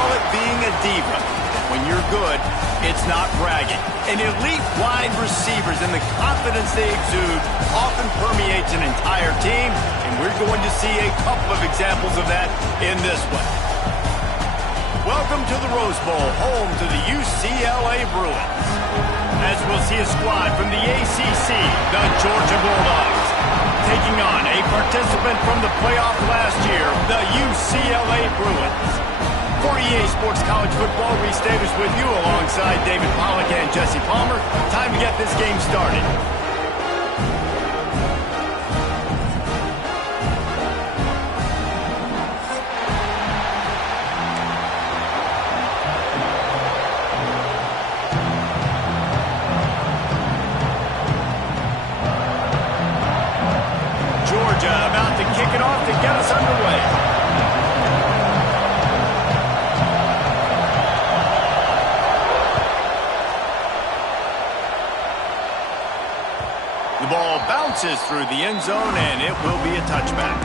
call it being a diva. When you're good, it's not bragging. And elite wide receivers and the confidence they exude often permeates an entire team, and we're going to see a couple of examples of that in this one. Welcome to the Rose Bowl, home to the UCLA Bruins. As we'll see a squad from the ACC, the Georgia Bulldogs, taking on a participant from the playoff last year, the UCLA Bruins. For EA Sports College Football, Reese Davis with you alongside David Pollack and Jesse Palmer. Time to get this game started. Georgia about to kick it off to get us underway. The ball bounces through the end zone, and it will be a touchback.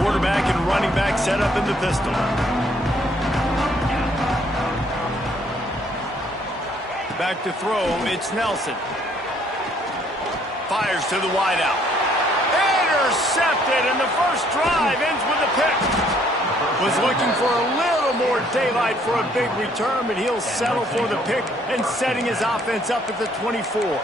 Quarterback and running back set up in the pistol. Back to throw, it's Nelson. Fires to the wideout. Intercepted, and the first drive ends with a pick. Was looking for a little more daylight for a big return, but he'll settle for the pick and setting his offense up at the 24.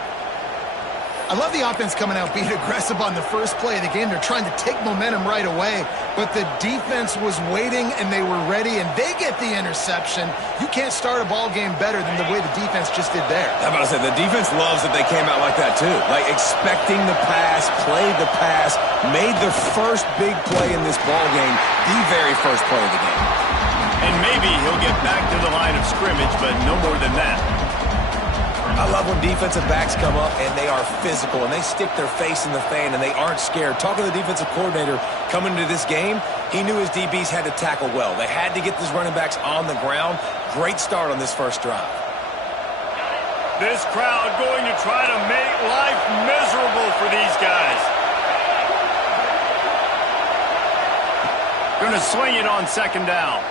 I love the offense coming out being aggressive on the first play of the game. They're trying to take momentum right away, but the defense was waiting, and they were ready, and they get the interception. You can't start a ball game better than the way the defense just did there. I'm about to say, the defense loves that they came out like that, too. Like, expecting the pass, played the pass, made their first big play in this ball game, the very first play of the game. And maybe he'll get back to the line of scrimmage, but no more than that. I love when defensive backs come up and they are physical and they stick their face in the fan and they aren't scared. Talking to the defensive coordinator coming into this game, he knew his DBs had to tackle well. They had to get these running backs on the ground. Great start on this first drive. This crowd going to try to make life miserable for these guys. Going to swing it on second down.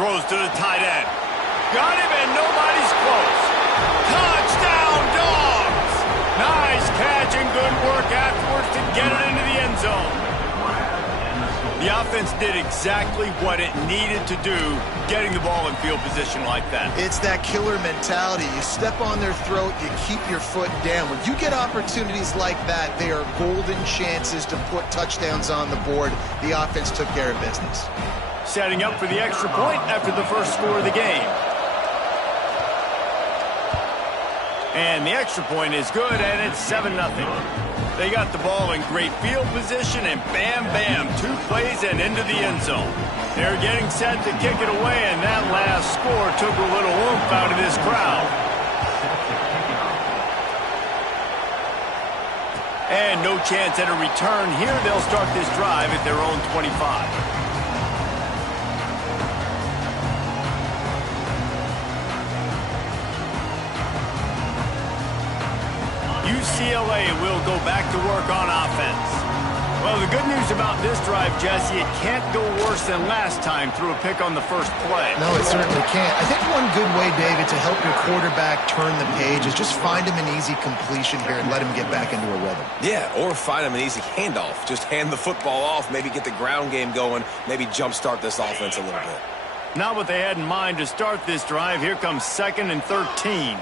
Throws to the tight end. Got him and nobody's close. Touchdown, Dogs! Nice catch and good work afterwards to get it into the end zone. The offense did exactly what it needed to do, getting the ball in field position like that. It's that killer mentality. You step on their throat, you keep your foot down. When you get opportunities like that, they are golden chances to put touchdowns on the board. The offense took care of business. Setting up for the extra point after the first score of the game. And the extra point is good, and it's 7-0. They got the ball in great field position, and bam, bam, 2 plays and into the end zone. They're getting set to kick it away, and that last score took a little oomph out of this crowd. And no chance at a return here. They'll start this drive at their own 25. UCLA will go back to work on offense. Well, the good news about this drive, Jesse, it can't go worse than last time through a pick on the first play. No, it certainly can't. I think one good way, David, to help your quarterback turn the page is just find him an easy completion here and let him get back into a rhythm. Yeah, or find him an easy handoff. Just hand the football off, maybe get the ground game going, maybe jumpstart this offense a little bit. Not what they had in mind to start this drive. Here comes 2nd and 13.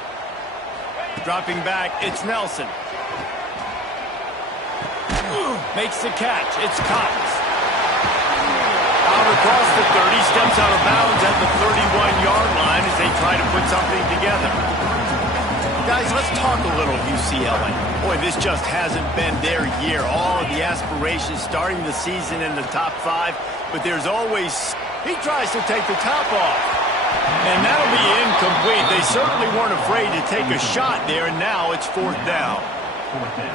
Dropping back, it's Nelson. Makes the catch. It's Cox. Out across the 30, steps out of bounds at the 31-yard line as they try to put something together. Guys, let's talk a little UCLA. Boy, this just hasn't been their year. All of the aspirations starting the season in the top 5, but there's always... He tries to take the top off. And that'll be incomplete. They certainly weren't afraid to take a shot there, and now it's 4th down.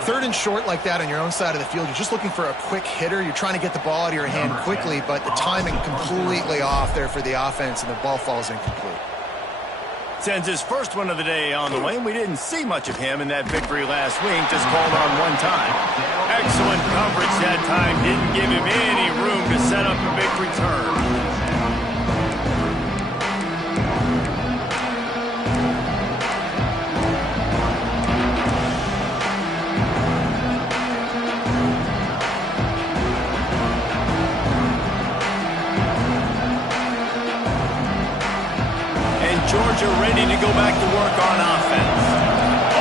Third and short like that on your own side of the field, you're just looking for a quick hitter. You're trying to get the ball out of your hand quickly, but the timing completely off there for the offense, and the ball falls incomplete. Sends his first one of the day on the way, and we didn't see much of him in that victory last week, just called on one time. Excellent coverage that time, didn't give him any room to set up a big return. Georgia ready to go back to work on offense.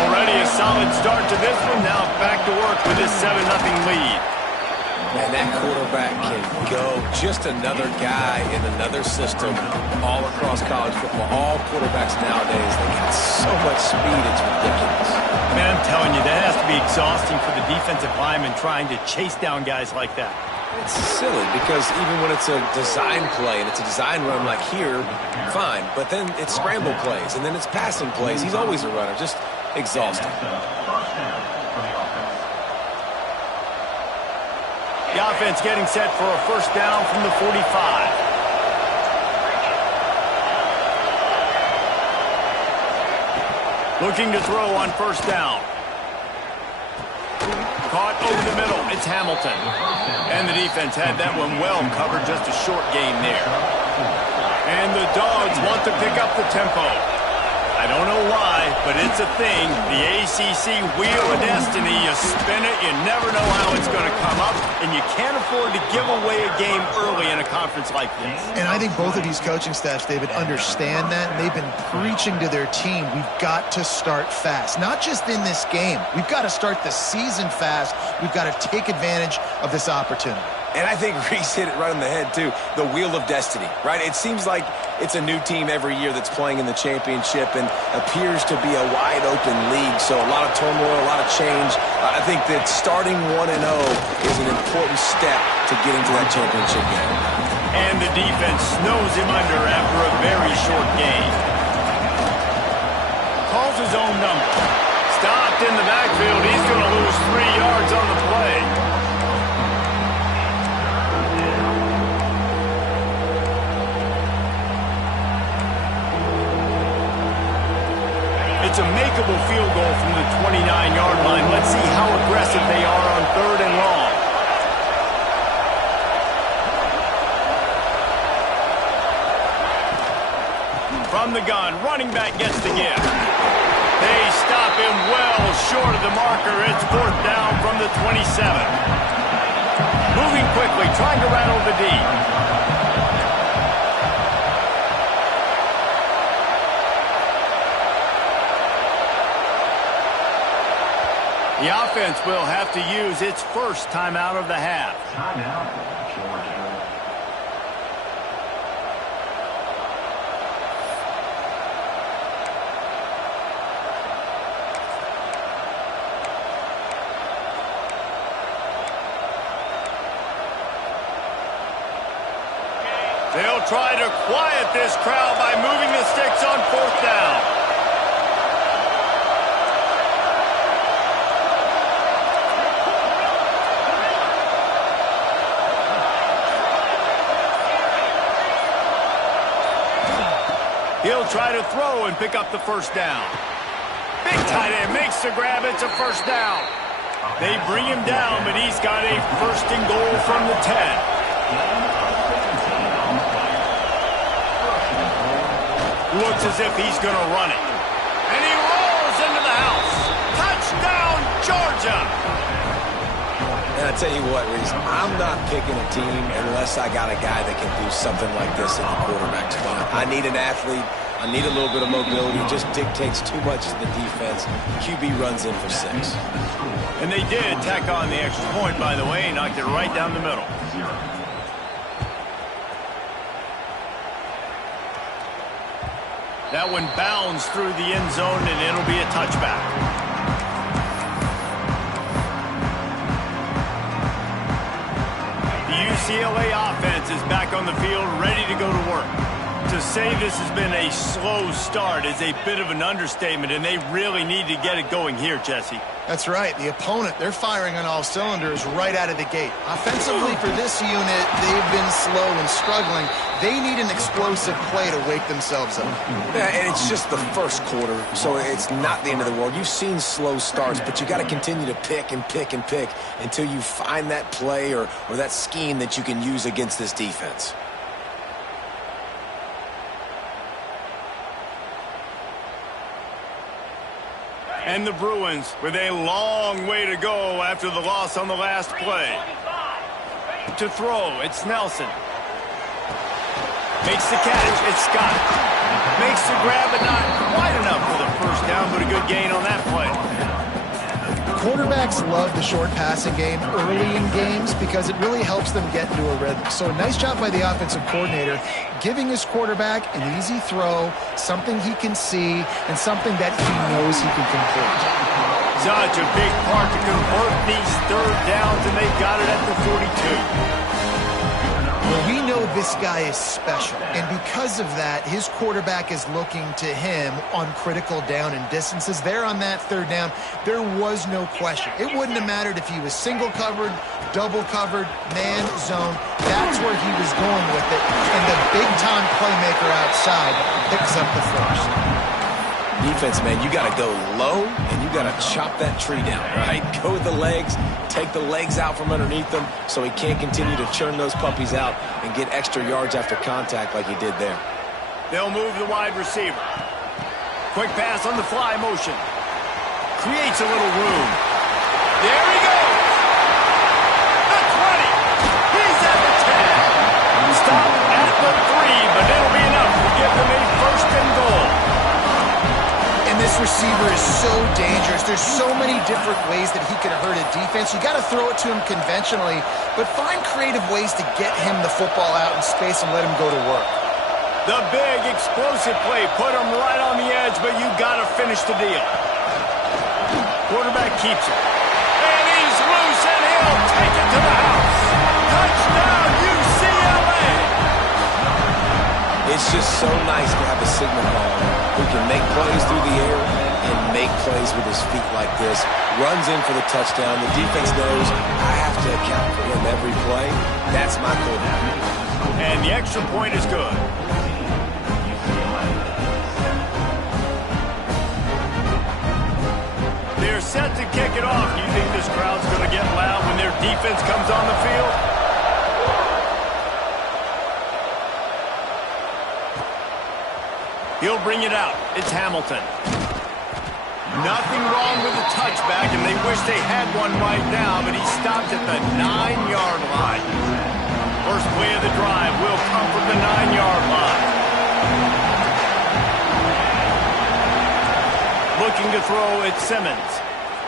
Already a solid start to this one. Now back to work with this 7-0 lead. Man, that quarterback can go. Just another guy in another system all across college football. All quarterbacks nowadays, they got so much speed, it's ridiculous. Man, I'm telling you, that has to be exhausting for the defensive lineman trying to chase down guys like that. It's silly because even when it's a design play and it's a design run like here, fine. But then it's scramble plays and then it's passing plays. He's always a runner. Just exhausting. The offense getting set for a first down from the 45. Looking to throw on first down. Caught over the middle. It's Hamilton. And the defense had that one well covered. Just a short gain there. And the Dogs want to pick up the tempo. I don't know why, but it's a thing. The ACC Wheel of Destiny. You spin it, you never know how it's going to come up, and you can't afford to give away a game early in a conference like this. And I think both of these coaching staffs, David, understand that, and they've been preaching to their team, we've got to start fast. Not just in this game. We've got to start the season fast. We've got to take advantage of this opportunity. And I think Reese hit it right on the head, too. The Wheel of Destiny, right? It seems like it's a new team every year that's playing in the championship and appears to be a wide-open league. So a lot of turmoil, a lot of change. I think that starting 1-0 is an important step to getting to that championship game. And the defense snows him under after a very short game. Calls his own number. Stopped in the backfield. He's going to lose 3 yards on the play. It's a makeable field goal from the 29-yard line. Let's see how aggressive they are on 3rd and long. From the gun, running back gets the gift. They stop him well short of the marker. It's 4th down from the 27. Moving quickly, trying to rattle the D. The offense will have to use its first timeout of the half. Timeout, Georgia. They'll try to quiet this crowd by moving the sticks on 4th down. He'll try to throw and pick up the first down. Big tight end makes the grab. It's a first down. They bring him down, but he's got a 1st and goal from the 10. Looks as if he's going to run it. And he rolls into the house. Touchdown, Georgia! And I tell you what, Reese, I'm not picking a team unless I got a guy that can do something like this in the quarterback spot. I need an athlete. I need a little bit of mobility. It just dictates too much to the defense. QB runs in for 6. And they did tack on the extra point, by the way. Knocked it right down the middle. That one bounds through the end zone, and it'll be a touchback. The UCLA offense is back on the field, ready to go to work. To say this has been a slow start is a bit of an understatement, and they really need to get it going here, Jesse. That's right. The opponent, they're firing on all cylinders right out of the gate. Offensively, for this unit, they've been slow and struggling. They need an explosive play to wake themselves up. Yeah, and it's just the first quarter, so it's not the end of the world. You've seen slow starts, but you got to continue to pick and pick and pick until you find that play or that scheme that you can use against this defense. And the Bruins with a long way to go after the loss on the last play. To throw, it's Nelson. Makes the catch, it's Scott. Makes the grab, but not quite enough for the first down, but a good gain on that play. Quarterbacks love the short passing game early in games because it really helps them get into a rhythm. So nice job by the offensive coordinator, giving his quarterback an easy throw, something he can see, and something that he knows he can complete. Such a big part to convert these third downs, and they've got it at the 42. Well, we know this guy is special, and because of that, his quarterback is looking to him on critical down and distances. There on that third down, there was no question. It wouldn't have mattered if he was single covered, double covered, man, zone. That's where he was going with it, and the big-time playmaker outside picks up the first. Defense, man, you got to go low, and you got to chop that tree down, right? Go with the legs, take the legs out from underneath them so he can't continue to churn those puppies out and get extra yards after contact like he did there. They'll move the wide receiver. Quick pass on the fly motion. Creates a little room. There he goes. The 20. He's at the 10. Stop at the 3, but it'll be enough to give them a first and goal. This receiver is so dangerous. There's so many different ways that he could hurt a defense. You got to throw it to him conventionally, but find creative ways to get him the football out in space and let him go to work. The big explosive play put him right on the edge, but you got to finish the deal. Quarterback keeps it. And he's loose, and he'll take it to the house. Touchdown, UCLA! It's just so nice to have a signal caller who can make plays through the air and make plays with his feet like this. Runs in for the touchdown. The defense knows I have to account for him every play. That's my quarterback. And the extra point is good. They're set to kick it off. Do you think this crowd's going to get loud when their defense comes on the field? He'll bring it out. It's Hamilton. Nothing wrong with the touchback, and they wish they had one right now, but he stopped at the 9-yard line. First play of the drive will come from the 9-yard line. Looking to throw, it's Simmons.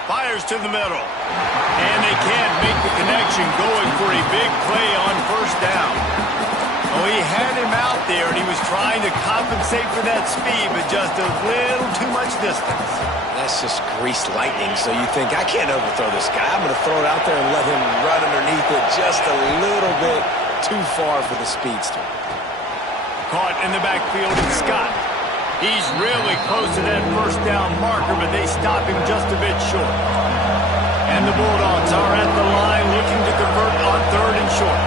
Fires to the middle. And they can't make the connection, going for a big play on first down. Oh, he had him out there, and he was trying to compensate for that speed, but just a little too much distance. That's just greased lightning, so you think, I can't overthrow this guy. I'm going to throw it out there and let him run underneath it just a little bit too far for the speedster. Caught in the backfield, it's Scott. He's really close to that first down marker, but they stop him just a bit short. And the Bulldogs are at the line looking to convert on third and short.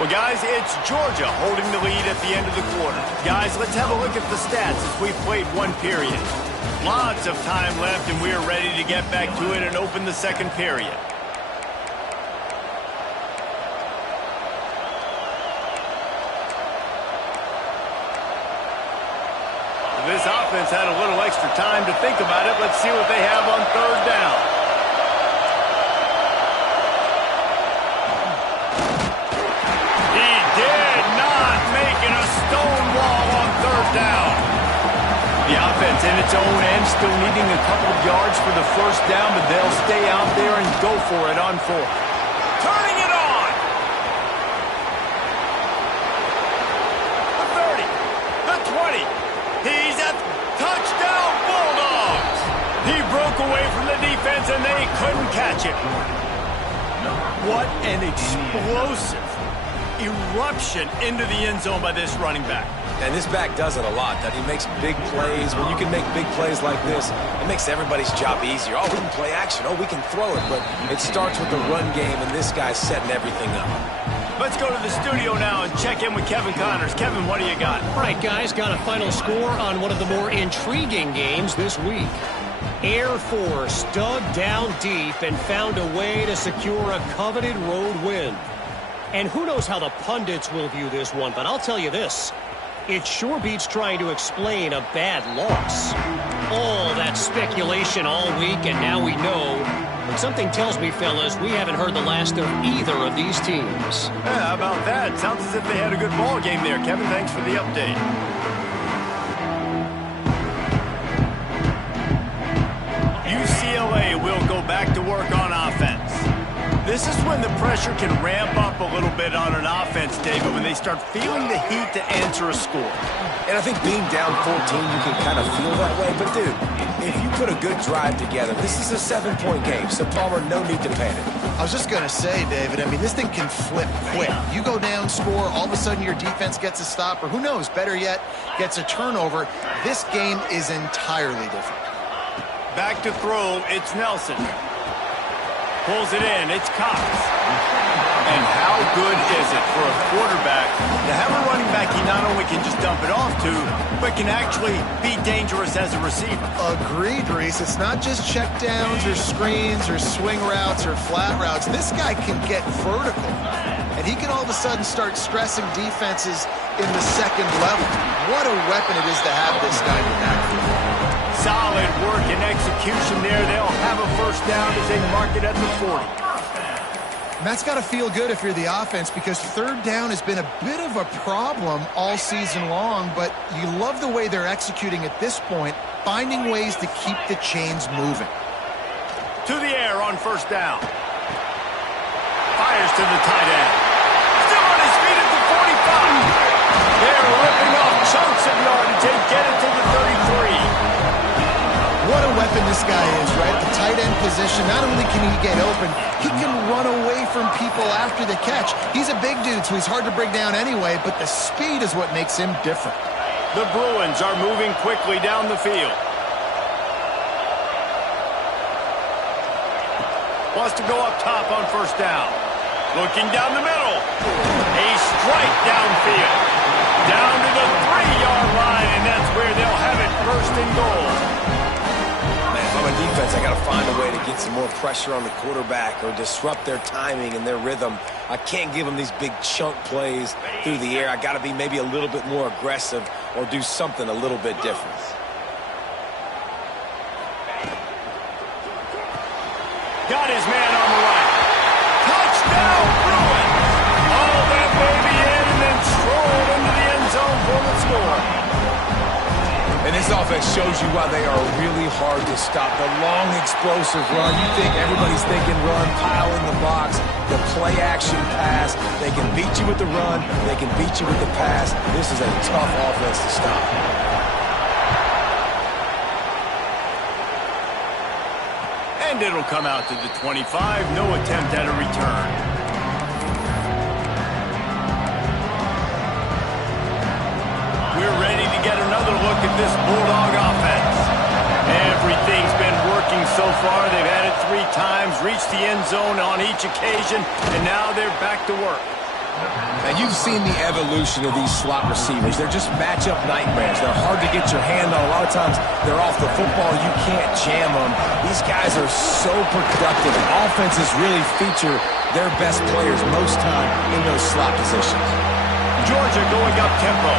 Well, guys, it's Georgia holding the lead at the end of the quarter. Guys, let's have a look at the stats as we've played one period. Lots of time left, and we're ready to get back to it and open the second period. This offense had a little extra time to think about it. Let's see what they have on third down. The offense in its own end, still needing a couple of yards for the first down, but they'll stay out there and go for it on fourth. Turning it on! The 30, the 20, he's at touchdown Bulldogs! He broke away from the defense and they couldn't catch it. What an explosive eruption into the end zone by this running back. And this back does it a lot. That he makes big plays. When you can make big plays like this, it makes everybody's job easier. Oh, we can play action. Oh, we can throw it. But it starts with the run game, and this guy's setting everything up. Let's go to the studio now and check in with Kevin Connors. Kevin, what do you got? All right, guys, got a final score on one of the more intriguing games this week. Air Force dug down deep and found a way to secure a coveted road win. And who knows how the pundits will view this one, but I'll tell you this. It sure beats trying to explain a bad loss. All that speculation all week, and now we know. But something tells me, fellas, we haven't heard the last of either of these teams. Yeah, how about that? Sounds as if they had a good ball game there. Kevin, thanks for the update. UCLA will go back to work on offense. This is when the pressure can ramp up a little bit on an offense, David, when they start feeling the heat to answer a score. And I think being down 14, you can kind of feel that way. But, dude, if you put a good drive together, this is a 7-point game. So, Palmer, no need to panic. I was just going to say, David, I mean, this thing can flip quick. You go down, score, all of a sudden your defense gets a stop, or who knows, better yet, gets a turnover. This game is entirely different. Back to throw, it's Nelson. Pulls it in, it's Cox. And how good is it for a quarterback to have a running back he not only can just dump it off to, but can actually be dangerous as a receiver? Agreed, Reese. It's not just check downs or screens or swing routes or flat routes. This guy can get vertical. And he can all of a sudden start stressing defenses in the second level. What a weapon it is to have this guy in the backfield. Solid work and execution there. They'll have a first down as they mark it at the 40. And that's got to feel good if you're the offense, because third down has been a bit of a problem all season long, but you love the way they're executing at this point, finding ways to keep the chains moving. To the air on first down. Fires to the tight end. Still on his feet at the 45. They're ripping off chunks of yardage and get it to the 33. What a weapon this guy is, right? The tight end position, not only can he get open, he can run away from people after the catch. He's a big dude, so he's hard to bring down anyway, but the speed is what makes him different. The Bruins are moving quickly down the field. Wants to go up top on first down. Looking down the middle. A strike downfield. Down to the 3-yard line, and that's where they'll have it, first and goal. On defense, I got to find a way to get some more pressure on the quarterback or disrupt their timing and their rhythm. I can't give them these big chunk plays through the air. I got to be maybe a little bit more aggressive or do something a little bit different. Got his man on the right. Touchdown, Bruins! All that baby in and then strolled into the end zone for the score. And this offense shows you why they are really hard to stop. The long, explosive run. You think everybody's thinking run, pile in the box, the play-action pass. They can beat you with the run. They can beat you with the pass. This is a tough offense to stop. And it'll come out to the 25. No attempt at a return. We're ready to get another look at this Bulldog offense. Everything's been working so far. They've had it 3 times, reached the end zone on each occasion, and now they're back to work. And you've seen the evolution of these slot receivers. They're just matchup nightmares. They're hard to get your hand on. A lot of times they're off the football. You can't jam them. These guys are so productive. Offenses really feature their best players most time in those slot positions. Georgia going up tempo.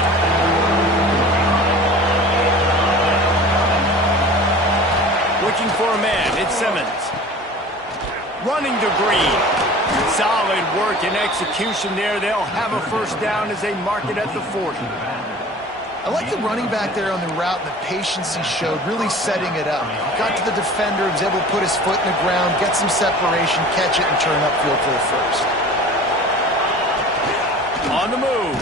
Looking for a man, it's Simmons. Running to Green. Solid work and execution there. They'll have a first down as they mark it at the 40. I like the running back there on the route and the patience he showed, really setting it up. Got to the defender, was able to put his foot in the ground, get some separation, catch it, and turn upfield for the first. On the move.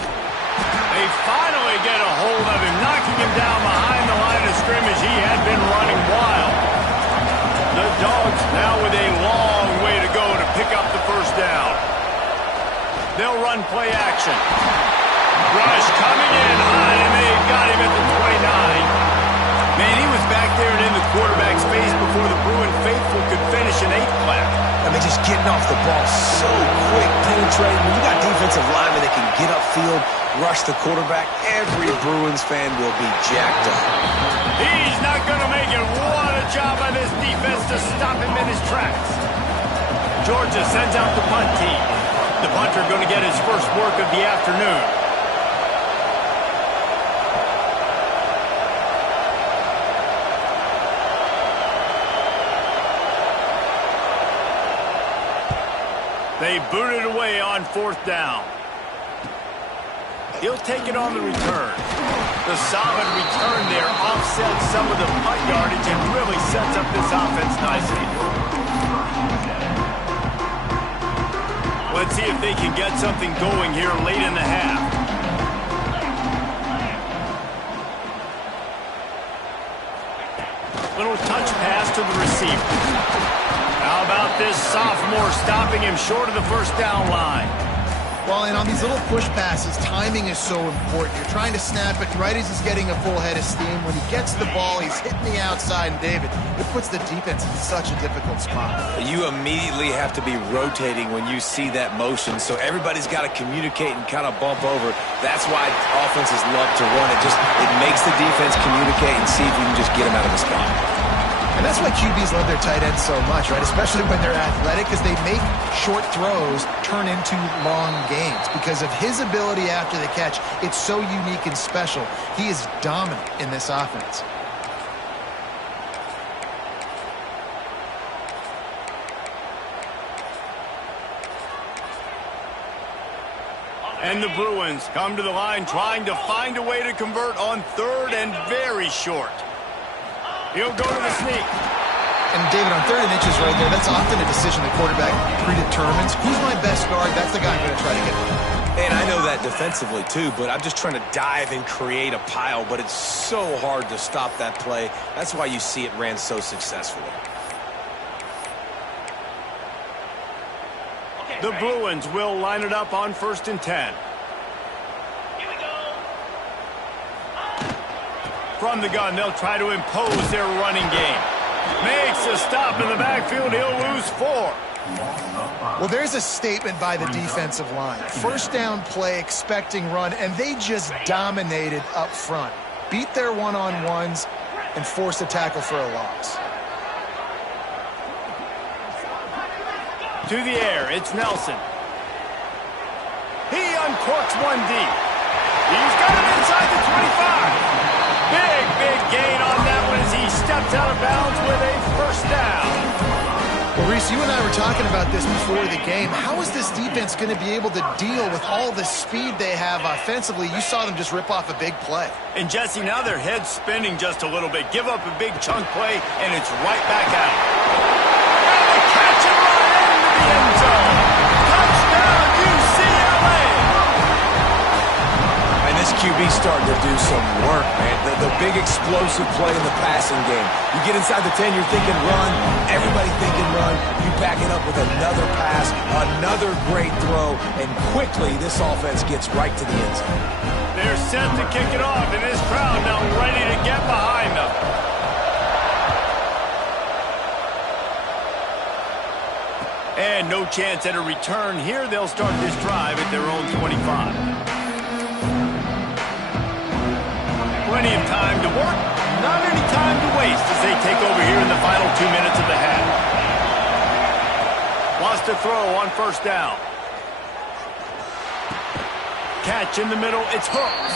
They finally get a hold of him, knocking him down behind the line of scrimmage. He had been running wild. The Dogs now with a long way to go to pick up the first down. They'll they'll run play action. Rush coming in high, and they've got him at the 29. Man, he was back there and in the quarterback's face before the Bruin faithful could finish an 8-flat. I mean, just getting off the ball so quick, penetrating. When you got defensive linemen that can get upfield, rush the quarterback, every Bruins fan will be jacked up. He's not going to make it. What a job by this defense to stop him in his tracks. Georgia sends out the punt team. The punter going to get his first work of the afternoon. They boot it away on 4th down. He'll take it on the return. The solid return there offsets some of the punt yardage and really sets up this offense nicely. Let's see if they can get something going here late in the half. Little touch pass to the receiver. How about this sophomore stopping him short of the first down line? Well, and on these little push passes, timing is so important. You're trying to snap it right as he's getting a full head of steam. When he gets the ball, he's hitting the outside, and David, it puts the defense in such a difficult spot. You immediately have to be rotating when you see that motion, so everybody's got to communicate and kind of bump over. That's why offenses love to run it. It makes the defense communicate and see if you can just get him out of the spot. And that's why QBs love their tight ends so much, right? Especially when they're athletic, because they make short throws turn into long gains. Because of his ability after the catch, it's so unique and special. He is dominant in this offense. And the Bruins come to the line trying to find a way to convert on 3rd and very short. He'll go to the sneak. And David, on 3rd and inches right there, that's often a decision the quarterback predetermines. Who's my best guard? That's the guy I'm going to try to get. And I know that defensively too, but I'm just trying to dive and create a pile, but it's so hard to stop that play. That's why you see it ran so successfully. The Bruins will line it up on 1st and 10. From the gun, they'll try to impose their running game. Makes a stop in the backfield. He'll lose 4. Well, there's a statement by the defensive line. First down play, expecting run, and they just dominated up front. Beat their one-on-ones and forced a tackle for a loss. To the air, it's Nelson. He uncorks one deep. He's got him inside the 25. Big gain on that one as he stepped out of bounds with a first down. Well, Reese, you and I were talking about this before the game. How is this defense going to be able to deal with all the speed they have offensively? You saw them just rip off a big play. And, Jesse, now their head's spinning just a little bit. Give up a big chunk play, and it's right back out. And the catch and run into the end zone. Touchdown, UCLA! And this QB's starting to do some work, man. The big explosive play in the passing game. You get inside the 10, you're thinking run. Everybody thinking run. You back it up with another pass, another great throw, and quickly this offense gets right to the end zone. They're set to kick it off, and this crowd now ready to get behind them. And no chance at a return here. They'll start this drive at their own 25. Plenty of time to work, not any time to waste as they take over here in the final 2 minutes of the half. Wants to throw on 1st down. Catch in the middle, it's hooked.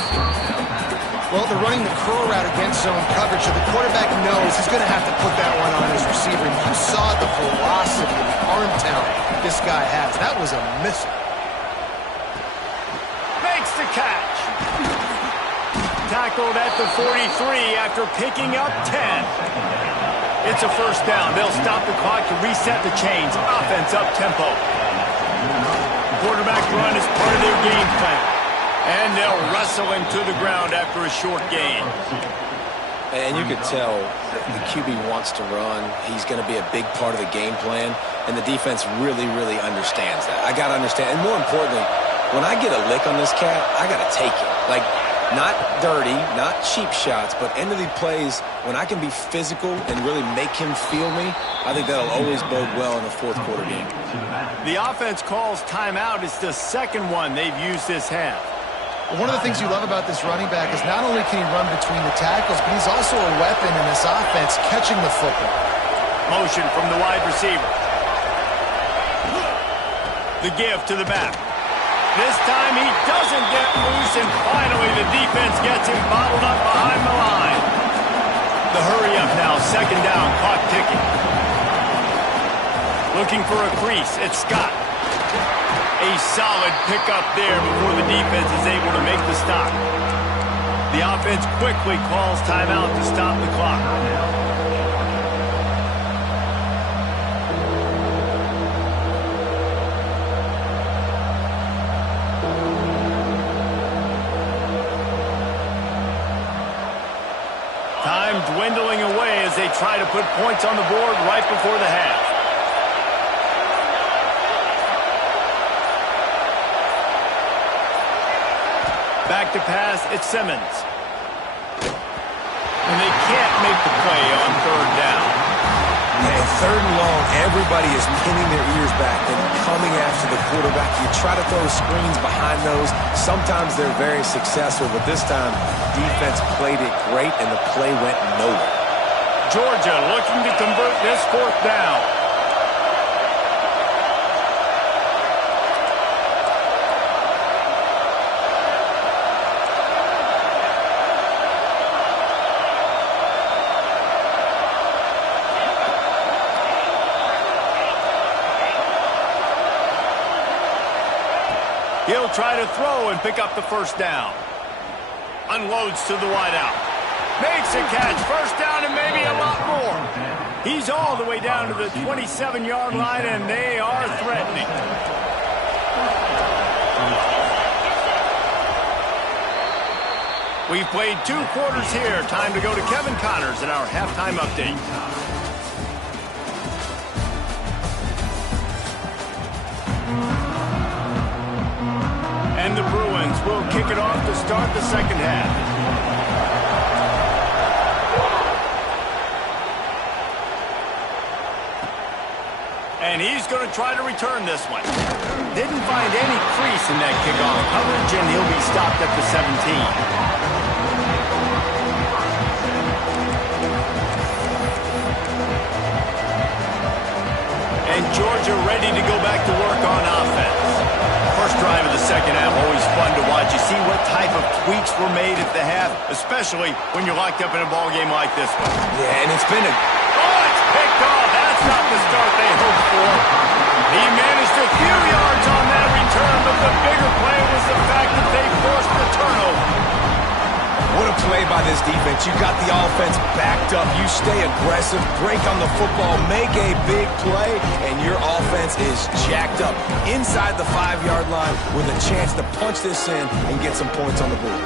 Well, they're running the curl route against zone coverage, so the quarterback knows he's going to have to put that one on his receiver. And you saw the velocity and the arm talent this guy has. That was a missile. Makes the catch. Tackled at the 43 after picking up 10. It's a first down. They'll stop the clock to reset the chains. Offense up tempo. Quarterback run is part of their game plan. And they'll wrestle him to the ground after a short gain. And you could tell the QB wants to run. He's going to be a big part of the game plan. And the defense really understands that. I got to understand. And more importantly, when I get a lick on this cat, I got to take it. Like, not dirty, not cheap shots, but end of the plays, when I can be physical and really make him feel me, I think that'll always bode well in a fourth quarter game. The offense calls timeout. It's the second one they've used this half. One of the things you love about this running back is not only can he run between the tackles, but he's also a weapon in this offense catching the football. Motion from the wide receiver. The give to the back. This time he doesn't get loose, and finally the defense gets him bottled up behind the line. The hurry up now, second down, clock ticking. Looking for a crease, it's Scott. A solid pickup there before the defense is able to make the stop. The offense quickly calls timeout to stop the clock. Time dwindling away as they try to put points on the board right before the half. Back to pass, it's Simmons. And they can't make the play on third down. And third and long, everybody is pinning their ears back and coming after the quarterback. You try to throw screens behind those. Sometimes they're very successful, but this time, defense played it great, and the play went nowhere. Georgia looking to convert this fourth down. He'll try to throw and pick up the first down. Unloads to the wideout. Makes a catch. First down and maybe a lot more. He's all the way down to the 27-yard line, and they are threatening. We've played 2 quarters here. Time to go to Kevin Connors in our halftime update. And the Bruins will kick it off to start the second half. And he's going to try to return this one. Didn't find any crease in that kickoff coverage, and he'll be stopped at the 17. And Georgia ready to go back to work on offense. First drive of the second half, always fun to watch. You see what type of tweaks were made at the half, especially when you're locked up in a ball game like this one. Yeah, and it's been a... Oh, it's picked off. That's not the start they hoped for. He managed a few yards on that return, but the bigger play was the fact that they forced the turnover. What a play by this defense. You got the offense backed up. You stay aggressive, break on the football, make a big play, and your offense is jacked up inside the 5-yard line with a chance to punch this in and get some points on the board.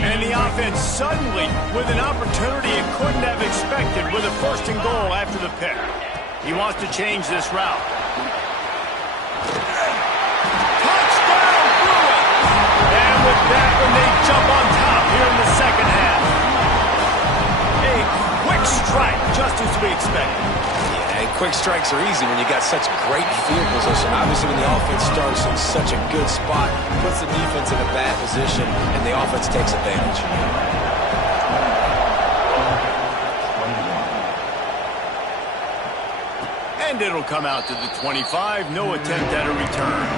And the offense suddenly with an opportunity it couldn't have expected with a first and goal after the pick. He wants to change this route. With that when they jump on top here in the second half. A quick strike, just as we expected. Yeah, and quick strikes are easy when you got such great field position. Obviously, when the offense starts in such a good spot, puts the defense in a bad position, and the offense takes advantage. And it'll come out to the 25. No attempt at a return.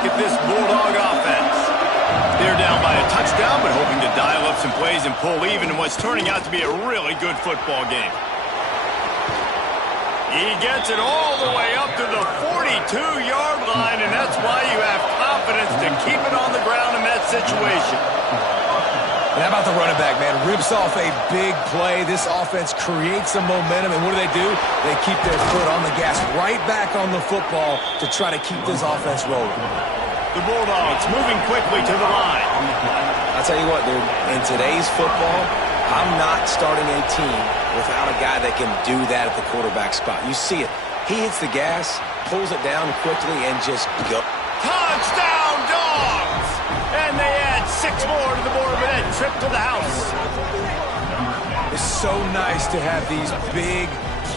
At this Bulldog offense. They're down by a touchdown, but hoping to dial up some plays and pull even in what's turning out to be a really good football game. He gets it all the way up to the 42-yard line, and that's why you have confidence to keep it on the ground in that situation. And how about the running back, man? Rips off a big play. This offense creates some momentum, and what do? They keep their foot on the gas, right back on the football to try to keep this offense rolling. The Bulldogs moving quickly to the line. I'll tell you what, dude, in today's football, I'm not starting a team without a guy that can do that at the quarterback spot. You see it. He hits the gas, pulls it down quickly, and just go. Touchdown, Dogs! And they add 6 more to the board with that trip to the house. It's so nice to have these big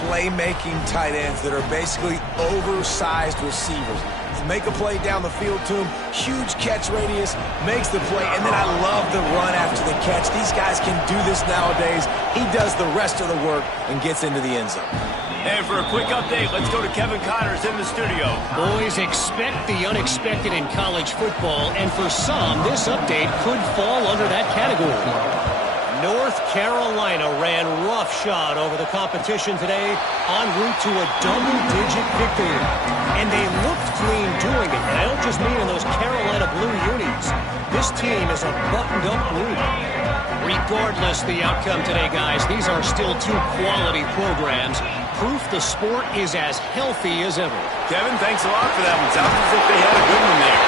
playmaking tight ends that are basically oversized receivers. Make a play down the field to him, huge catch radius, makes the play, and then I love the run after the catch. These guys can do this nowadays. He does the rest of the work and gets into the end zone. And for a quick update, let's go to Kevin Connors in the studio. Boys, expect the unexpected in college football, and for some, this update could fall under that category. North Carolina ran roughshod over the competition today en route to a double-digit victory. And they looked clean doing it. And I don't just mean in those Carolina blue unis. This team is a buttoned-up group. Regardless the outcome today, guys, these are still 2 quality programs. Proof the sport is as healthy as ever. Kevin, thanks a lot for that one. Sounds as if they had a good one there.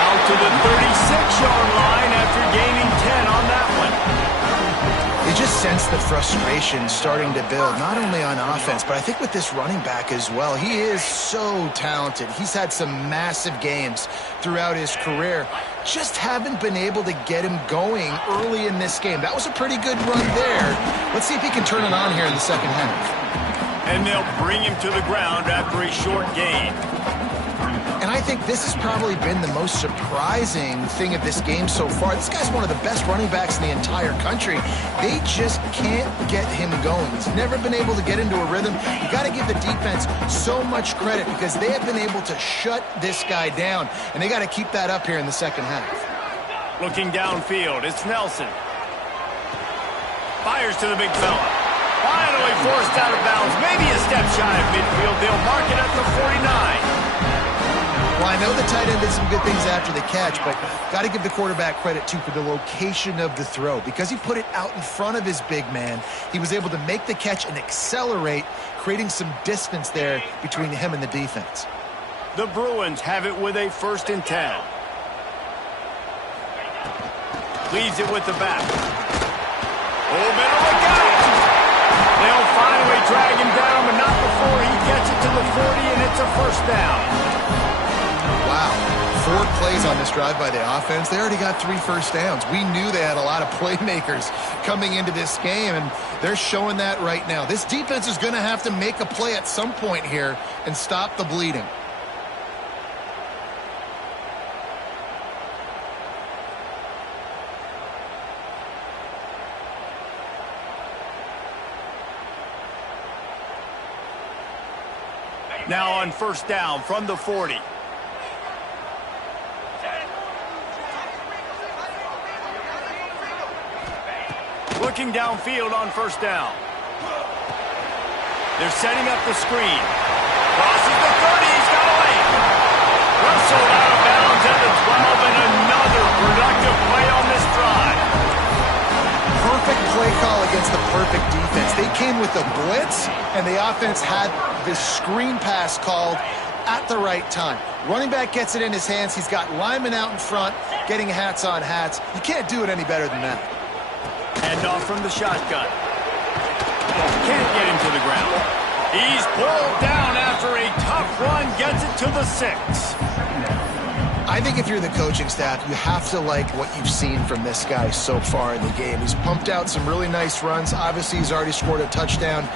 Out to the 36-yard line after gaining 10 on that one. You just sense the frustration starting to build, not only on offense, but I think with this running back as well. He is so talented. He's had some massive games throughout his career. Just haven't been able to get him going early in this game. That was a pretty good run there. Let's see if he can turn it on here in the second half. And they'll bring him to the ground after a short gain. And I think this has probably been the most surprising thing of this game so far. This guy's one of the best running backs in the entire country. They just can't get him going. He's never been able to get into a rhythm. You got to give the defense so much credit because they have been able to shut this guy down. And they got to keep that up here in the second half. Looking downfield, it's Nelson. Fires to the big fella. Finally forced out of bounds. Maybe a step shy of midfield. They'll mark it at the 49. Well, I know the tight end did some good things after the catch, but got to give the quarterback credit, too, for the location of the throw. Because he put it out in front of his big man, he was able to make the catch and accelerate, creating some distance there between him and the defense. The Bruins have it with a 1st and 10. Leaves it with the back. Oh, middle of the gap. They'll finally drag him down, but not before he gets it to the 40, and it's a 1st down. Wow, 4 plays on this drive by the offense. They already got 3 first downs. We knew they had a lot of playmakers coming into this game, and they're showing that right now. This defense is going to have to make a play at some point here and stop the bleeding. Now on 1st down from the 40. Looking downfield on 1st down. They're setting up the screen. Crosses the 30. He's got away. Russell out of bounds at the 12, and another productive play on this drive. Perfect play call against the perfect defense. They came with a blitz, and the offense had the screen pass called at the right time. Running back gets it in his hands. He's got linemen out in front, getting hats on hats. You can't do it any better than that. Hand off from the shotgun. Can't get him to the ground. He's pulled down after a tough run. Gets it to the 6. I think if you're the coaching staff, you have to like what you've seen from this guy so far in the game. He's pumped out some really nice runs. Obviously, he's already scored a touchdown.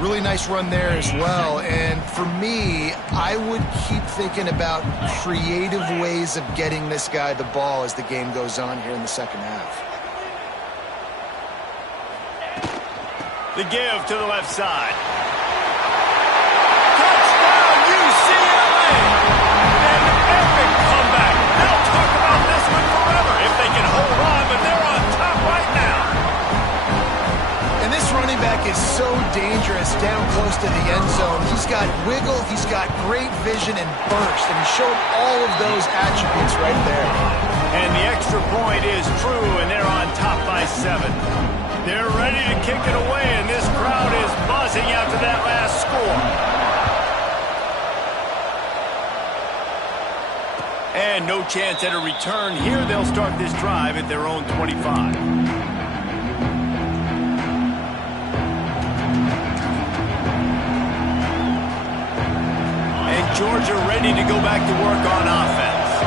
Really nice run there as well. And for me, I would keep thinking about creative ways of getting this guy the ball as the game goes on here in the second half. The give to the left side. Touchdown, UCLA! An epic comeback. They'll talk about this one forever if they can hold on, but they're on top right now. And this running back is so dangerous down close to the end zone. He's got wiggle, he's got great vision and burst, and he showed all of those attributes right there. And the extra point is true, and they're on top by 7. They're ready to kick it away, and this crowd is buzzing after that last score. And no chance at a return here. They'll start this drive at their own 25. And Georgia ready to go back to work on offense.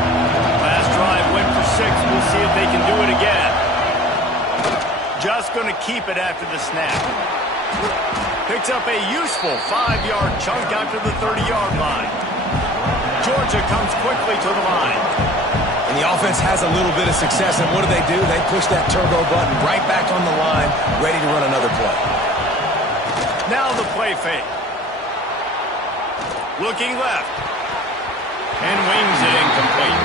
Last drive went for 6. We'll see if they can do it again. Just going to keep it after the snap. Picks up a useful 5-yard chunk after the 30-yard line. Georgia comes quickly to the line. And the offense has a little bit of success, and what do? They push that turbo button right back on the line, ready to run another play. Now the play fake. Looking left. And wings it incomplete.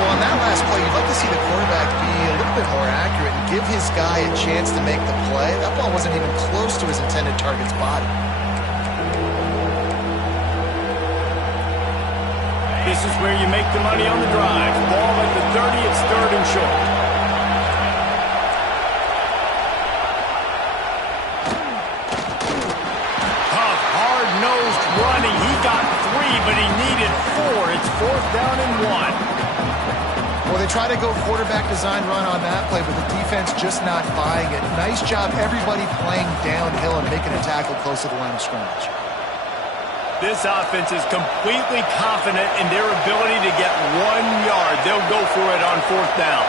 Well, on that last play, you'd like to see the quarterback be a little bit more accurate and give his guy a chance to make the play. That ball wasn't even close to his intended target's body. This is where you make the money on the drive. Ball at the 30, it's 3rd and short. Tough, hard-nosed running. He got 3, but he needed 4. It's 4th down and 1. Well, they try to go quarterback design run on that play, but the defense just not buying it. Nice job, everybody playing downhill and making a tackle close to the line of scrimmage. This offense is completely confident in their ability to get 1 yard. They'll go for it on 4th down.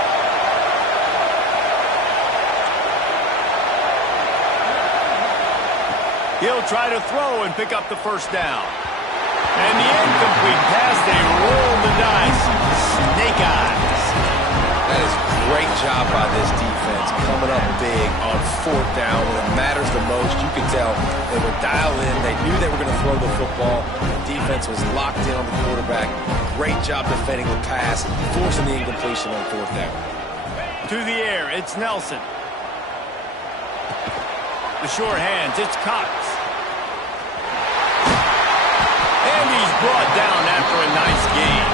He'll try to throw and pick up the 1st down. And the incomplete pass, they roll the dice. Snake eyes. That is a great job by this defense, coming up big on 4th down when it matters the most. You could tell they were dialed in. They knew they were going to throw the football. The defense was locked in on the quarterback. Great job defending the pass, forcing the incompletion on 4th down. To the air, it's Nelson. The short hands, it's Cox. And he's brought down after a nice game.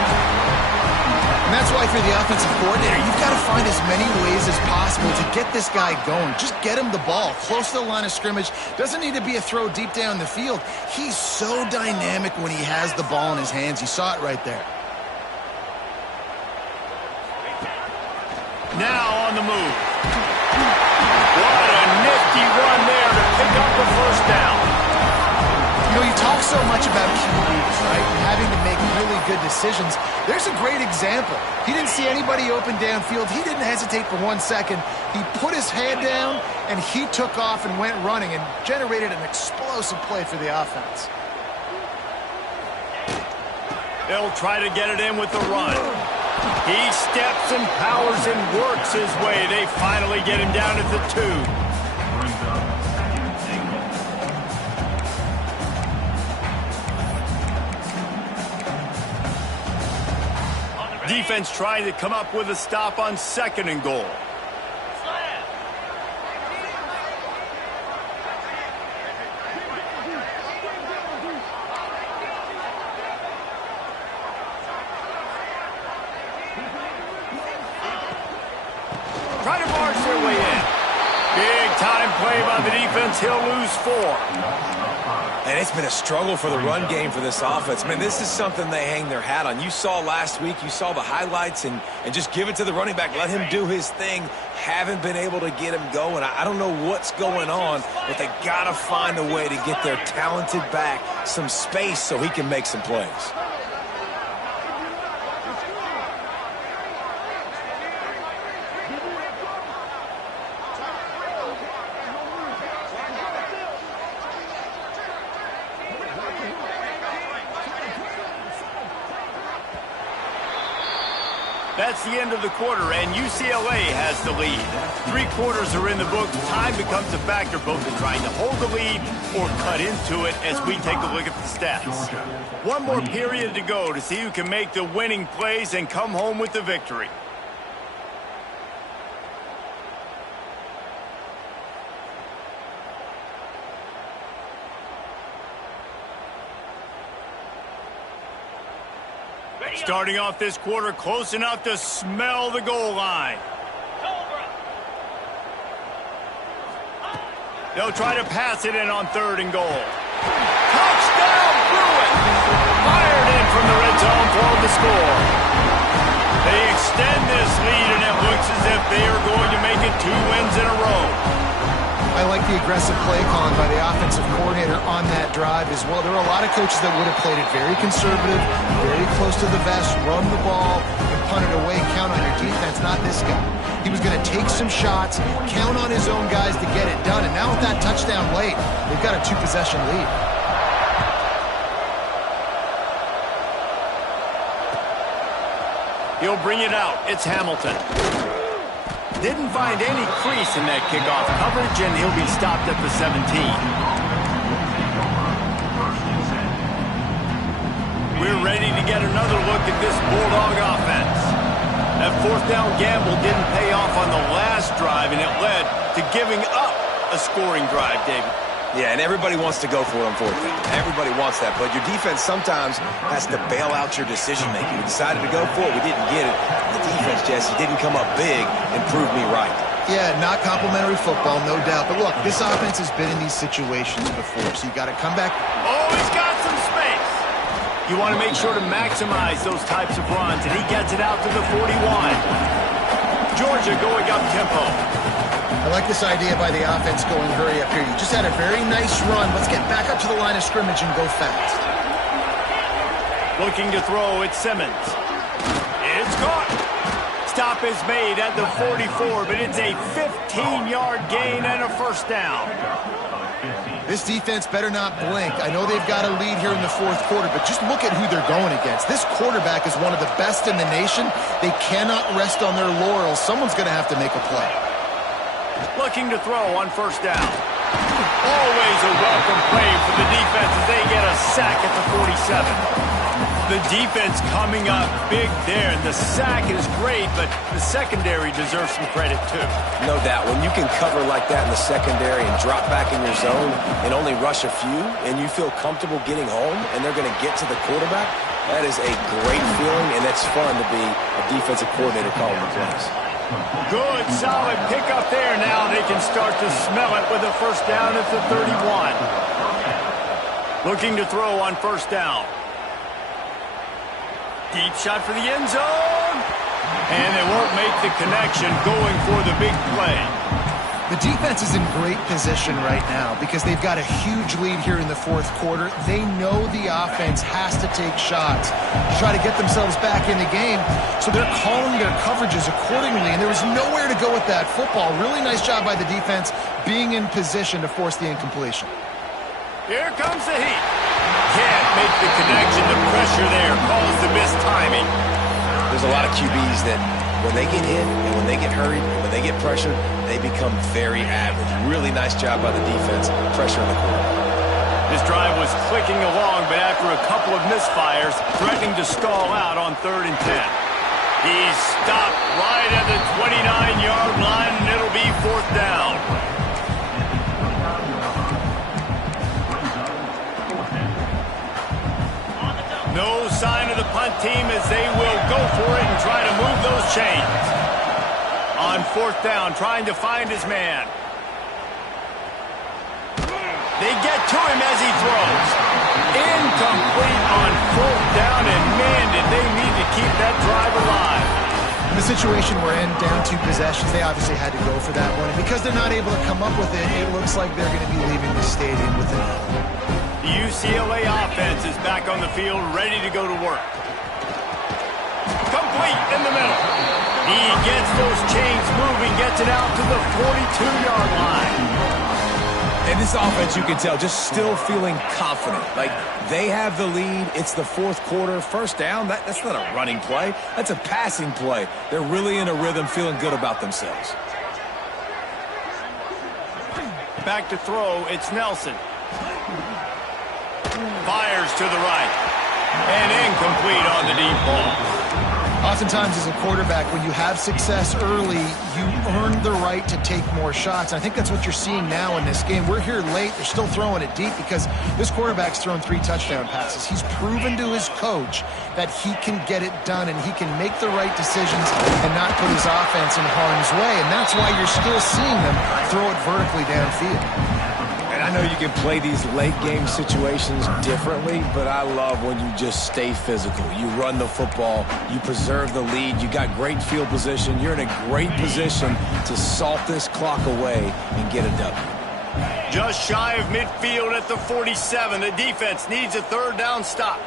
And that's why, for the offensive coordinator, you've got to find as many ways as possible to get this guy going. Just get him the ball close to the line of scrimmage. Doesn't need to be a throw deep down the field. He's so dynamic when he has the ball in his hands. You saw it right there. Now on the move. What a nifty run there to pick up the 1st down. You know, you talk so much about QBs, right? Having to make really good decisions. There's a great example. He didn't see anybody open downfield. He didn't hesitate for 1 second. He put his head down, and he took off and went running and generated an explosive play for the offense. They'll try to get it in with the run. He steps and powers and works his way. They finally get him down at the 2. Defense trying to come up with a stop on 2nd and goal. Try to march their way in. Big time play by the defense. He'll lose 4. And it's been a struggle for the run game for this offense. Man, this is something they hang their hat on. You saw last week, you saw the highlights, and just give it to the running back. Let him do his thing. Haven't been able to get him going. I don't know what's going on, but they got to find a way to get their talented back some space so he can make some plays. That's the end of the quarter, and UCLA has the lead. 3 quarters are in the books. Time becomes a factor both in trying to hold the lead or cut into it as we take a look at the stats. 1 more period to go to see who can make the winning plays and come home with the victory. Starting off this quarter close enough to smell the goal line. They'll try to pass it in on 3rd and goal. Touchdown, Bruin! Fired in from the red zone for the score. They extend this lead, and it looks as if they are going to make it 2 wins in a row. I like the aggressive play calling by the offensive coordinator on that drive as well. There are a lot of coaches that would have played it very conservative, very close to the vest, run the ball, and punt it away, count on your defense. Not this guy. He was going to take some shots, count on his own guys to get it done, and now with that touchdown late, they've got a 2-possession lead. He'll bring it out. It's Hamilton. Didn't find any crease in that kickoff coverage, and he'll be stopped at the 17. We're ready to get another look at this Bulldog offense. That 4th down gamble didn't pay off on the last drive, and it led to giving up a scoring drive, David. Yeah, and everybody wants to go for it on 4th down. Everybody wants that, but your defense sometimes has to bail out your decision-making. We decided to go for it. We didn't get it. The defense, Jesse, didn't come up big and prove me right. Yeah, not complimentary football, no doubt. But look, this offense has been in these situations before, so you got to come back. Oh, he's got some space. You want to make sure to maximize those types of runs, and he gets it out to the 41. Georgia going up tempo. I like this idea by the offense going hurry up here. You just had a very nice run. Let's get back up to the line of scrimmage and go fast. Looking to throw, it's Simmons. It's caught. Stop is made at the 44, but it's a 15-yard gain and a 1st down. This defense better not blink. I know they've got a lead here in the 4th quarter, but just look at who they're going against. This quarterback is one of the best in the nation. They cannot rest on their laurels. Someone's going to have to make a play. Looking to throw on 1st down. Always a welcome play for the defense as they get a sack at the 47. The defense coming up big there, and the sack is great, but the secondary deserves some credit too. No doubt. When you can cover like that in the secondary and drop back in your zone and only rush a few, and you feel comfortable getting home, and they're going to get to the quarterback, that is a great feeling, and it's fun to be a defensive coordinator calling the plays. Good, solid pickup there. Now they can start to smell it with a 1st down at the 31. Looking to throw on 1st down. Deep shot for the end zone. And they won't make the connection going for the big play. The defense is in great position right now because they've got a huge lead here in the 4th quarter. They know the offense has to take shots to try to get themselves back in the game, so they're calling their coverages accordingly, and there was nowhere to go with that football. Really nice job by the defense being in position to force the incompletion. Here comes the heat. Can't make the connection. The pressure there calls the missed timing. There's a lot of QBs that when they get hit and when they get hurried and when they get pressured, they become very average. Really nice job by the defense, pressuring the quarterback. This drive was clicking along, but after a couple of misfires, threatening to stall out on 3rd and 10. He's stopped right at the 29-yard line, and it'll be 4th down. No sign of the punt team as they will go for it and try to move those chains. On 4th down, trying to find his man. They get to him as he throws. Incomplete on 4th down, and man, did they need to keep that drive alive. In the situation we're in, down 2 possessions, they obviously had to go for that one. And because they're not able to come up with it, it looks like they're going to be leaving the stadium with it. The UCLA offense is back on the field, ready to go to work. Complete in the middle. He gets those chains moving, gets it out to the 42-yard line. And this offense, you can tell, just still feeling confident. Like, they have the lead. It's the 4th quarter. 1st down, that's not a running play. That's a passing play. They're really in a rhythm, feeling good about themselves. Back to throw, it's Nelson. Fires to the right. And incomplete on the deep ball. Oftentimes as a quarterback, when you have success early, you earn the right to take more shots. I think that's what you're seeing now in this game. We're here late. They're still throwing it deep because this quarterback's thrown 3 touchdown passes. He's proven to his coach that he can get it done and he can make the right decisions and not put his offense in harm's way. And that's why you're still seeing them throw it vertically downfield. And I know you can play these late-game situations differently, but I love when you just stay physical. You run the football, you preserve the lead, you got great field position, you're in a great position to salt this clock away and get a W. Just shy of midfield at the 47. The defense needs a third down stop.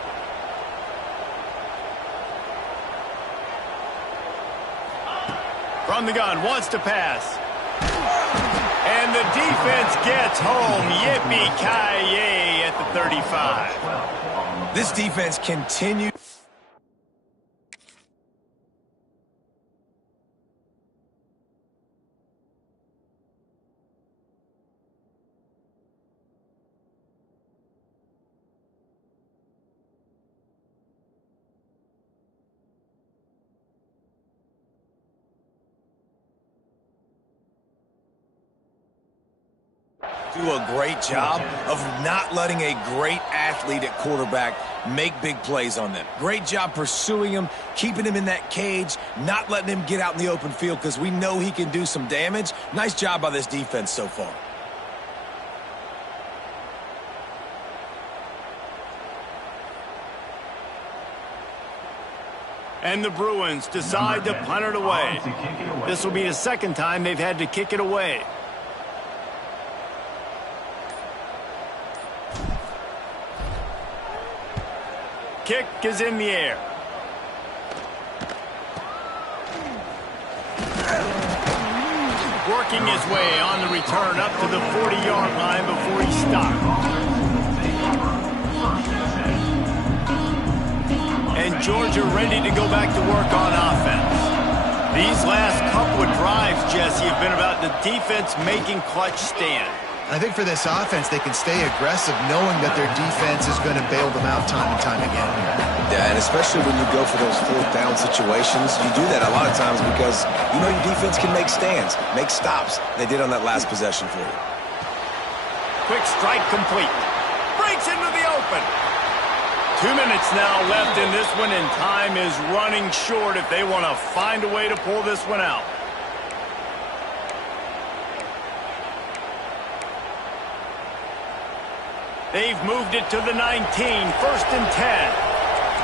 From the gun, wants to pass. And the defense gets home. Yippee-ki-yay at the 35. This defense continues. Do a great job of not letting a great athlete at quarterback make big plays on them. Great job pursuing him, keeping him in that cage, not letting him get out in the open field because we know he can do some damage. Nice job by this defense so far. And the Bruins decide to punt it away. This will be the second time they've had to kick it away. Kick is in the air. Working his way on the return up to the 40-yard line before he stopped. And Georgia ready to go back to work on offense. These last couple of drives, Jesse, have been about the defense making clutch stand. I think for this offense, they can stay aggressive knowing that their defense is going to bail them out time and time again. Yeah, and especially when you go for those fourth down situations, you do that a lot of times because you know your defense can make stands, make stops. They did on that last possession for you. Quick strike complete. Breaks into the open. 2 minutes now left in this one, and time is running short if they want to find a way to pull this one out. They've moved it to the 19, 1st and 10.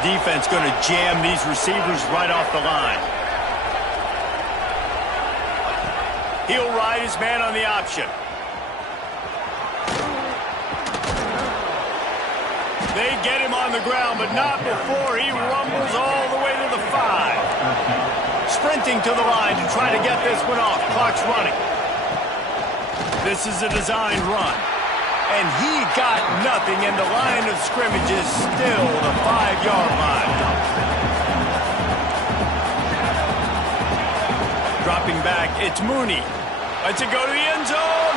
Defense going to jam these receivers right off the line. He'll ride his man on the option. They get him on the ground, but not before he rumbles all the way to the 5. Sprinting to the line to try to get this one off. Clock's running. This is a designed run. And he got nothing, and the line of scrimmage is still the 5-yard line. Dropping back, it's Mooney. Lets it go to the end zone.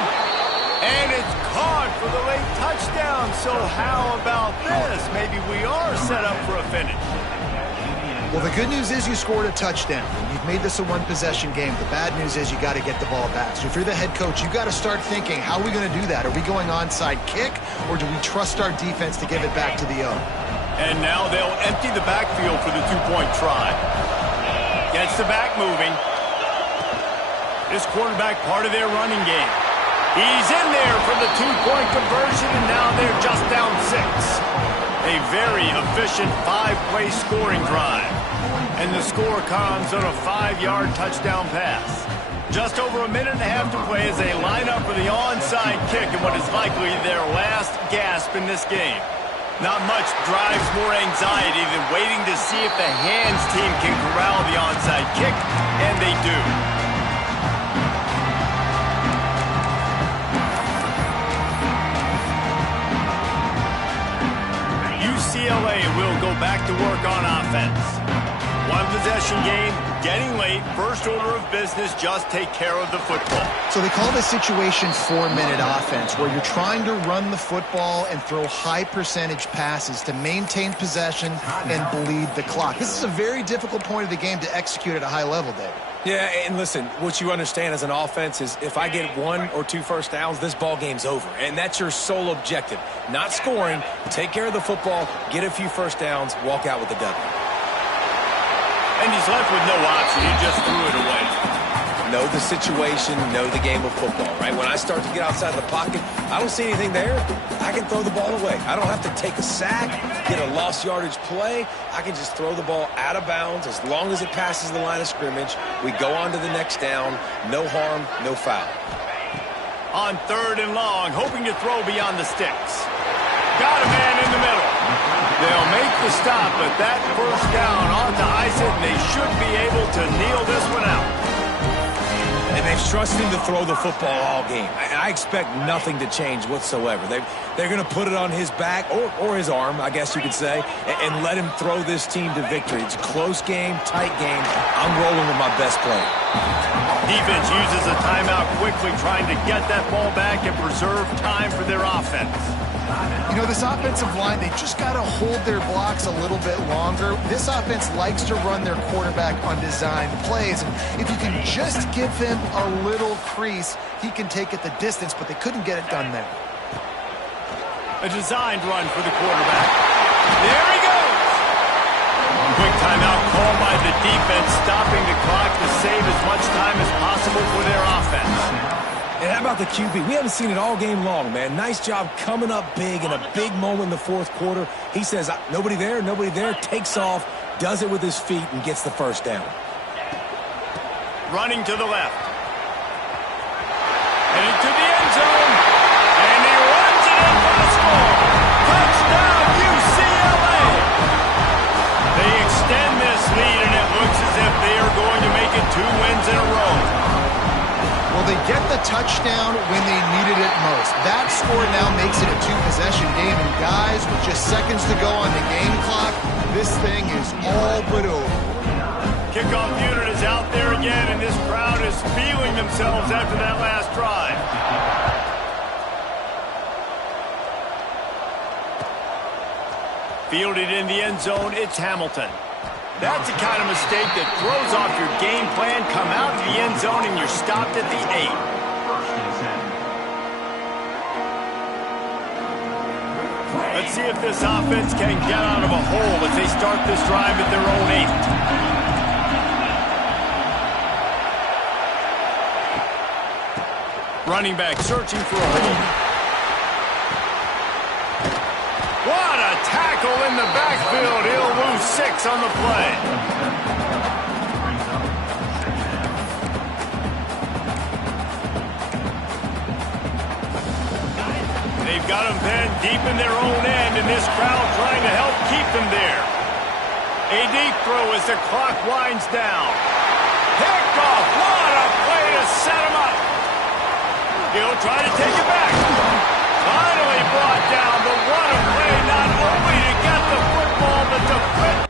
And it's caught for the late touchdown. So how about this? Maybe we are set up for a finish. Well, the good news is you scored a touchdown. You've made this a one-possession game. The bad news is you got to get the ball back. So if you're the head coach, you got to start thinking, how are we going to do that? Are we going onside kick, or do we trust our defense to give it back to the O? And now they'll empty the backfield for the two-point try. Gets the back moving. This quarterback part of their running game. He's in there for the two-point conversion, and now they're just down 6. A very efficient 5-play scoring drive. And the score comes on a 5-yard touchdown pass. Just over a minute and a half to play as they line up for the onside kick in what is likely their last gasp in this game. Not much drives more anxiety than waiting to see if the hands team can corral the onside kick, and they do. UCLA will go back to work on offense. One-possession game, getting late, first order of business, just take care of the football. So they call this situation 4-minute offense, where you're trying to run the football and throw high-percentage passes to maintain possession and bleed the clock. This is a very difficult point of the game to execute at a high level, David. Yeah, and listen, what you understand as an offense is if I get 1 or 2 first downs, this ball game's over. And that's your sole objective. Not scoring, take care of the football, get a few first downs, walk out with the W. And he's left with no option. He just threw it away. know the situation, know the game of football, right? When I start to get outside the pocket, I don't see anything there. I can throw the ball away. I don't have to take a sack, get a lost yardage play. I can just throw the ball out of bounds as long as it passes the line of scrimmage. We go on to the next down. No harm, no foul. On 3rd and long, hoping to throw beyond the sticks. Got a man in the middle. They'll make the stop, but that first down ought to ice it, and they should be able to kneel this one out. And they've trusted him to throw the football all game. I expect nothing to change whatsoever. They're going to put it on his back, or his arm, I guess you could say, and let him throw this team to victory. It's a close game, tight game. I'm rolling with my best player. Defense uses a timeout quickly, trying to get that ball back and preserve time for their offense. You know, this offensive line, they just got to hold their blocks a little bit longer. This offense likes to run their quarterback on design plays. And if you can just give him a little crease, he can take it the distance, but they couldn't get it done there. A designed run for the quarterback. There he goes! Quick timeout called by the defense, stopping the clock to save as much time as possible for their offense. And how about the QB? We haven't seen it all game long, man. Nice job coming up big in a big moment in the fourth quarter. He says, nobody there, takes off, does it with his feet, and gets the first down. Running to the left. Heading to the end zone. And he runs it in for the score. Touchdown, UCLA! They extend this lead, and it looks as if they are going to make it 2 wins in a row. Well, they get the touchdown when they needed it most. That score now makes it a 2-possession game. And guys, with just seconds to go on the game clock, this thing is all but over. Kickoff unit is out there again, and this crowd is feeling themselves after that last drive. Fielded in the end zone, it's Hamilton. That's the kind of mistake that throws off your game plan. Come out to the end zone and you're stopped at the 8. Let's see if this offense can get out of a hole as they start this drive at their own 8. Running back searching for a hole. What a tackle in the backfield. He'll lose 6 on the play. They've got him pinned deep in their own end, and this crowd trying to help keep them there. A deep throw as the clock winds down. Picked off. What a play to set him up. He'll try to take it back. Finally brought down, but what a play not only to get the football, but to quit.